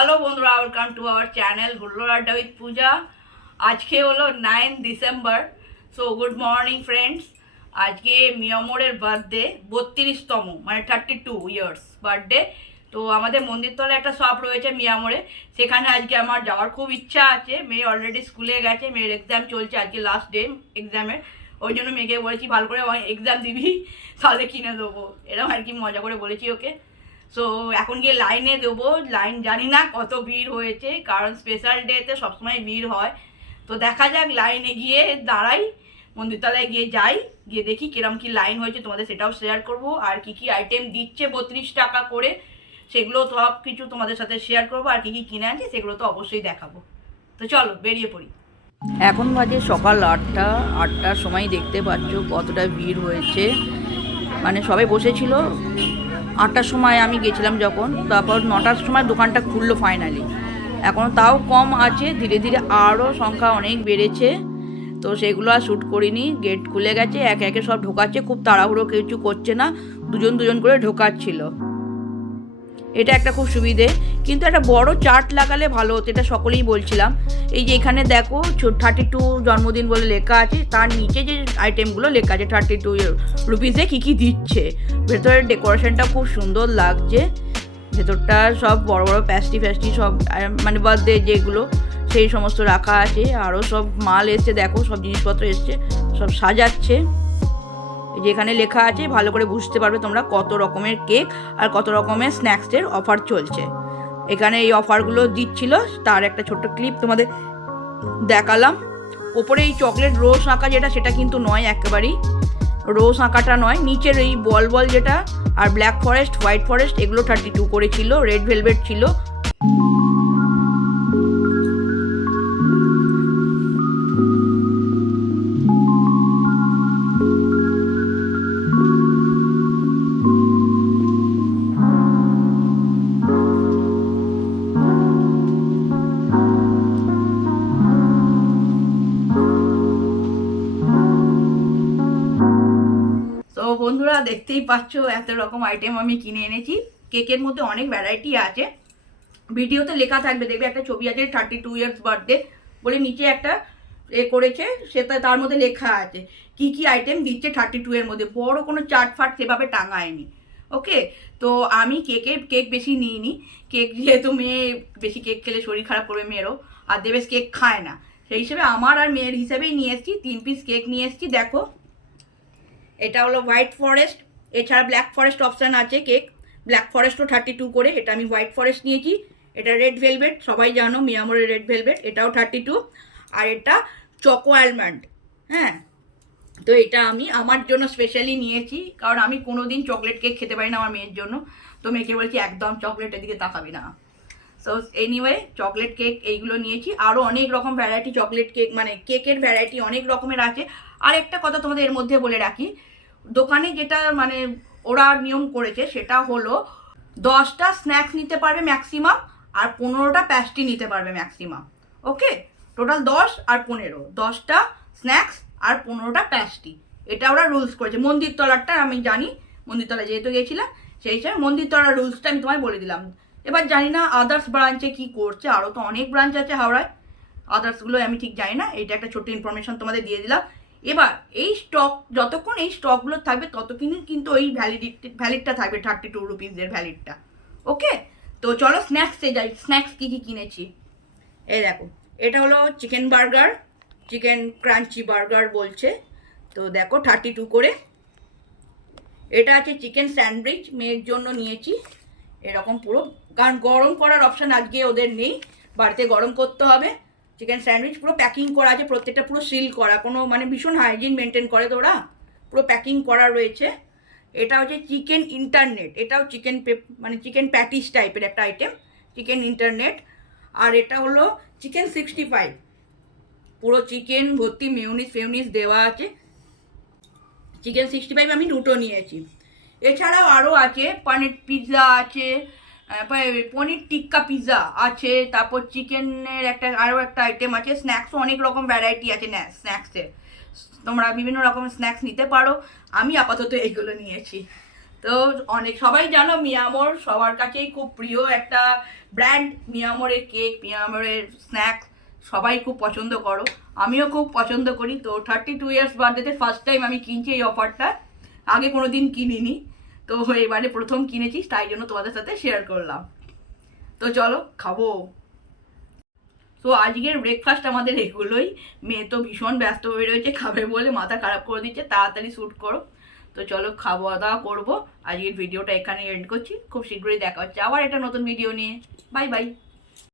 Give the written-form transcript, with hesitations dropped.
Hello বন্ধুরা, welcome to our channel হুল্লোড় আড্ডা উইথ পূজা। আজকে হলো 9 December. So good morning friends. আজকে মিয়ামোরের বার্থডে, 32তম মানে 32 ইয়ার্স বার্থডে। তো আমাদের মন্দিরতলায় একটা শপ রয়েছে মিয়ামোরে, সেখানে আজকে আমার যাওয়ার খুব ইচ্ছা আছে। মেয়ে অলরেডি স্কুলে গেছে, মেয়ের এক্সাম চলছে, আজকে লাস্ট ডে এক্সামের। ওই জন্য মেয়েকে বলেছি ভালো করে এক্সাম দিবি, তাহলে কিনে দেবো, এরকম আর কি মজা করে বলেছি ওকে। সো এখন গিয়ে লাইনে দেবো। লাইন জানি না কত ভিড় হয়েছে, কারণ স্পেশাল ডেতে সবসময় ভিড় হয়। তো দেখা যাক, লাইনে গিয়ে দাঁড়াই, মন্দিরতলায় গিয়ে যাই, গিয়ে দেখি কিরম কি লাইন হয়েছে, তোমাদের সেটাও শেয়ার করব। আর কি কি আইটেম দিচ্ছে 32 টাকা করে, সেগুলো সব কিছু তোমাদের সাথে শেয়ার করবো। আর কি কি কিনে আনছি সেগুলো তো অবশ্যই দেখাবো। তো চলো বেরিয়ে পড়ি। এখন বাজে সকাল 8টার সময়, দেখতে পাচ্ছ কতটা ভিড় হয়েছে। মানে সবাই বসেছিল 8টার সময়, আমি গেছিলাম যখন, তারপর 9টার সময় দোকানটা খুললো ফাইনালি। এখন তাও কম আছে, ধীরে ধীরে আরও সংখ্যা অনেক বেড়েছে। তো সেগুলো আর শ্যুট করিনি। গেট খুলে গেছে, একে একে সব ঢোকাচ্ছে, খুব তাড়াহুড়ো কিছু করছে না, দুজন দুজন করে ঢোকাচ্ছিল। এটা একটা খুব সুবিধে, কিন্তু একটা বড় চার্ট লাগালে ভালো হতো, এটা সকলেই বলছিলাম। এই যে এখানে দেখো 32 জন্মদিন বলে লেখা আছে, তার নিচে যে আইটেমগুলো লেখা আছে 32 রুপিসে কী কী দিচ্ছে। ভেতরের ডেকোরেশনটা খুব সুন্দর লাগছে, ভেতরটা সব বড় বড় প্যাস্ট্রি ফ্যাস্ট্রি সব, মানে বার্থডে যেগুলো সেই সমস্ত রাখা আছে। আরও সব মাল এসছে, দেখো সব জিনিসপত্র এসছে, সব সাজাচ্ছে। যেখানে লেখা আছে ভালো করে বুঝতে পারবে তোমরা কত রকমের কেক আর কত রকমের স্ন্যাক্সের অফার চলছে। এখানে এই অফারগুলো দিচ্ছিল, তার একটা ছোট্ট ক্লিপ তোমাদের দেখালাম। ওপরে এই চকলেট রোজ আঁকা যেটা, সেটা কিন্তু নয়, একেবারেই রোজ আঁকাটা নয়। নিচের এই বল বল যেটা, আর ব্ল্যাক ফরেস্ট, হোয়াইট ফরেস্ট, এগুলো 32 করে ছিল। রেড ভেলভেট ছিল। তো বন্ধুরা, দেখতেই পাচ্ছ এত রকম আইটেম আমি কিনে এনেছি। কেকের মধ্যে অনেক ভ্যারাইটি আছে, ভিডিওতে লেখা থাকবে, দেখবে একটা ছবি আছে 32 ইয়ার্স বার্থডে বলে, নিচে একটা করেছে, সেটা তার মধ্যে লেখা আছে কি কি আইটেম দিচ্ছে 32 এর মধ্যে। বড় কোনো চার্ট ফাট সেভাবে টাঙায়নি। ওকে, তো আমি কেক বেশি নিইনি। কেক যেহেতু মেয়ে বেশি কেক খেলে শরীর খারাপ করবে মেয়েরও, আর দেবেশ কেক খায় না, সেই হিসেবে আমার আর মেয়ের হিসেবেই নিয়ে এসেছি। 3 পিস কেক নিয়ে এসেছি। দেখো, এটা হলো হোয়াইট ফরেস্ট, এছাড়া ব্ল্যাক ফরেস্ট অপশান আছে কেক। ব্ল্যাক ফরেস্টও 32 করে, এটা আমি হোয়াইট ফরেস্ট নিয়েছি। এটা রেড ভেলভেট, সবাই জানো মিয়ামোরের রেড ভেলভেট, এটাও 32। আর এটা চকো অ্যালমন্ড। হ্যাঁ, তো এটা আমি আমার জন্য স্পেশালি নিয়েছি, কারণ আমি কোনো দিন চকলেট কেক খেতে পারি না আমার মেয়ের জন্য। তো মেয়েকে বলছি একদম চকলেটের দিকে তাকাবি না। সো এনিওয়ে, চকলেট কেক এইগুলো নিয়েছি। আরও অনেক রকম ভ্যারাইটি চকলেট কেক, মানে কেকের ভ্যারাইটি অনেক রকমের আছে। আর একটা কথা তোমাদের এর মধ্যে বলে রাখি, দোকানে যেটা মানে ওরা নিয়ম করেছে সেটা হলো 10টা স্ন্যাক্স নিতে পারবে ম্যাক্সিমাম, আর 15টা প্যাস্ট্রি নিতে পারবে ম্যাক্সিমাম। ওকে, টোটাল 10 আর 15, 10টা স্ন্যাক্স আর 15টা প্যাস্ট্রি, এটা ওরা রুলস করেছে। মন্দিরতলারটা আমি জানি, মন্দিরতলা যেহেতু গেছিলাম, সেই হিসাবে মন্দিরতলার রুলসটা আমি তোমায় বলে দিলাম। এবার জানি না আদার্স ব্রাঞ্চে কি করছে, আরও তো অনেক ব্রাঞ্চ আছে হাওড়ায়, আদার্সগুলো আমি ঠিক জানি না। এইটা একটা ছোট্ট ইনফরমেশন তোমাদের দিয়ে দিলাম। এবার এই স্টক, যতক্ষণ এই স্টকগুলো থাকবে ততক্ষণ কিন্তু ওই ভ্যালিডটা থাকবে 32 রুপিসের ভ্যালিডটা। ওকে, তো চলো স্ন্যাক্সে যাই। স্ন্যাক্স কী কী কিনেছি এই দেখো। এটা হলো chicken burger, chicken crunchy burger বলছে, তো দেখো 32 করে। এটা আছে চিকেন স্যান্ডউইচ, মেয়ের জন্য নিয়েছি এরকম পুরো, কারণ গরম করার অপশান আজকে ওদের নেই, বাড়িতে গরম করতে হবে। চিকেন স্যান্ডউইচ পুরো প্যাকিং করা আছে, প্রত্যেকটা পুরো সিল করা, কোনো মানে ভীষণ হাইজিন মেনটেন করে তো ওরা, পুরো প্যাকিং করা রয়েছে। এটা হচ্ছে চিকেন ইন্টারনেট, এটাও চিকেন মানে চিকেন প্যাটিস টাইপের একটা আইটেম, চিকেন ইন্টারনেট। আর এটা হলো চিকেন 65, পুরো চিকেন ভর্তি মেউনিস দেওয়া আছে। চিকেন 65 আমি দুটো নিয়েছি। এছাড়াও আরও আছে পনির পিৎজা আছে, পনির টিক্কা পিৎজা আছে, তারপর চিকেনের আরও একটা আইটেম আছে। স্ন্যাক্সও অনেক রকম ভ্যারাইটি আছে স্ন্যাক্সের, তোমরা বিভিন্ন রকমের স্ন্যাক্স নিতে পারো। আমি আপাতত এইগুলো নিয়েছি। তো অনেক সবাই জানো মিয়ামোর সবার কাছেই খুব প্রিয় একটা ব্র্যান্ড। মিয়ামোরের কেক, মিয়ামোরের স্ন্যাক্স সবাই খুব পছন্দ করো, আমিও খুব পছন্দ করি। তো 32 ইয়ার্স বার্থডেতে ফার্স্ট টাইম আমি কিনছি এই অফারটা, আগে কোনো দিন কিনিনি। তো এবারে প্রথম কিনেছি, তাই জন্য তোমাদের সাথে শেয়ার করলাম। তো চলো খাবো। তো আজকের ব্রেকফাস্ট আমাদের এগুলোই। মেয়ে তো ভীষণ ব্যস্ত হয়ে রয়েছে, খাবে বলে মাথা খারাপ করে দিচ্ছে, তাড়াতাড়ি শ্যুট করো। তো চলো খাওয়া দাওয়া করবো। আজকের ভিডিওটা এখানে এন্ড করছি, খুব শীঘ্রই দেখা হচ্ছে আবার একটা নতুন ভিডিও নিয়ে। Bye bye.